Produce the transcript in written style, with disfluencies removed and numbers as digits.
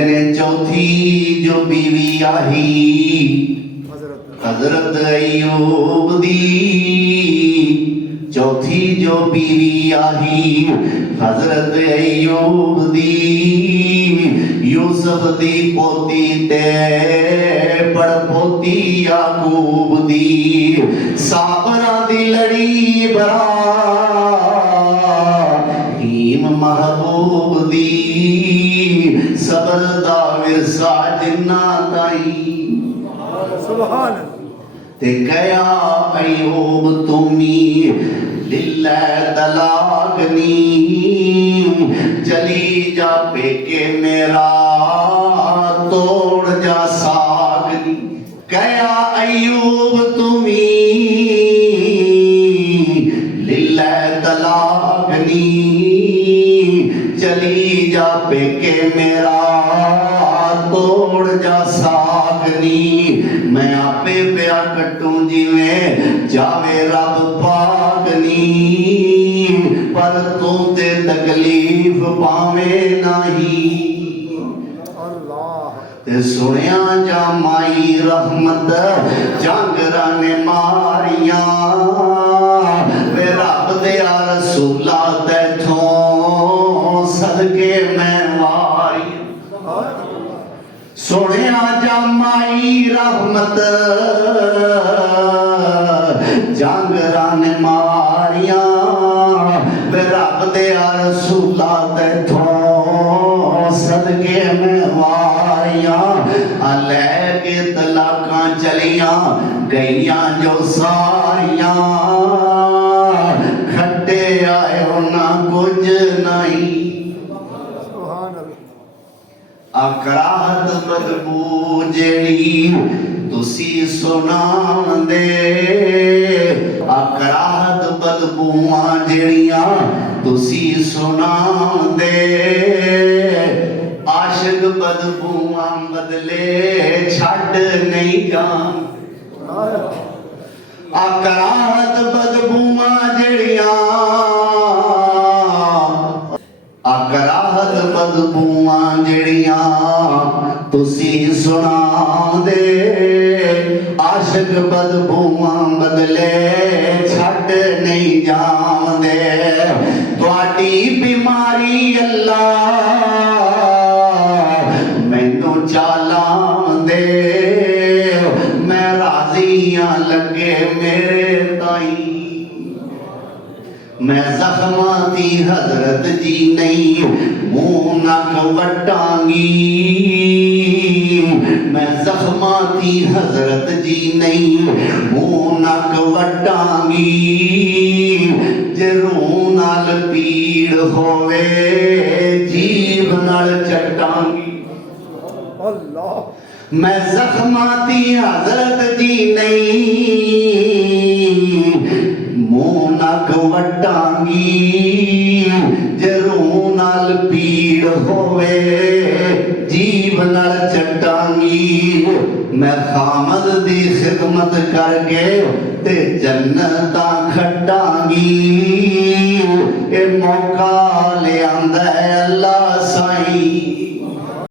कहते ने चौथी जो बीवी आई हजरत अय्यूब दी, चौथी जो बीवी आई हजरत अय्यूब दी, यूसुफ दी पोती ते पड़पोती याकूब दी, साबरा दी लड़ी बराहीम महबूब दी, सबर दा विरसा जिन्ना ताई सुभान ते कया अय्यूब तुमी लिल्ला तलाकनी, चली जा पेके मेरा तोड़ जा सागनी, कया अय्यूब तुमी लिल्ला तलाकनी, चली जा पेके मेरा तोड़ जा सागनी, मैं आपे प्या कटूं जिवें जावे रब पागनी, पर तू ते तकलीफ पावे नहीं। ते सुनिया जा माई रहमत जांगरा ने मारिया, वे रब दे रसूला तैथों सदके मैं वारी, सुनिया जा माई रहमत जांगरा ने मारिया, वे रब दे रसूला तैथों सदके मैं वारिया, लैके तलाकां चलियां गईयां जो सारियां, खट्टे आए ना कुछ नहीं, अकराहत बदबू जेड़ी तुसी सुनांदे, अकराहत बदबूआं जेड़ियां तुसी सुनांदे, आशिक बदबूआं बदले छड़ नहीं जान, अकराहत बदबूआं जेड़ियां, अकराहत बदबूआं जेड़ियां तुसी सुनांदे, आशिक बदबूआं बदले छड़ नहीं जांदे, तुहाडी बीमारी अल्लाह मैनू चालां दे, मैं राज़ियां लगे मेरे ताई, मैं जख्मां दी हजरत जी नहीं मुंह नक वटांगी, मैं जख्मां दी हजरत जी नहीं मुंह नक वटांगी, जे रूह नाल पीड़ होवे जीभ नाल चटांगी, मैं जख्मां दी हजरत जी नहीं मुंह नक वटांगी, जे रूह नाल पीड़ होवे जीभ नाल चटांगी, मैं खामद दी खिदमत करके ते जन्नतां खटांगी, ए मौका ले आंदा है अल्लाह